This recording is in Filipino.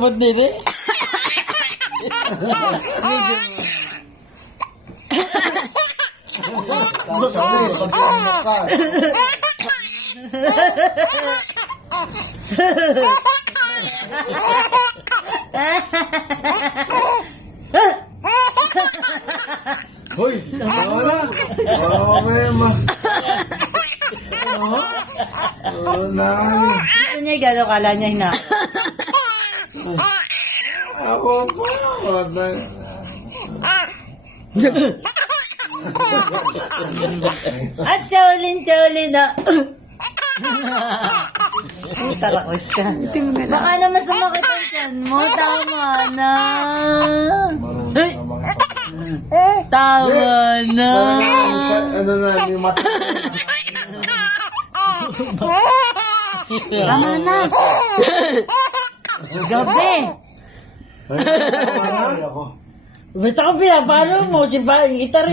sabot din eh. Hoy, wala. Mema. Gusto niya gano'n kala niya hina. Ako po. At Jolin na. Tarakos ka. Baka naman sumakit ang tiyan mo. Tama na. Tama na. Ano na, yung mata. Tama na. Gabi. Basta ko pinapalo mo, si Paring, kita rin.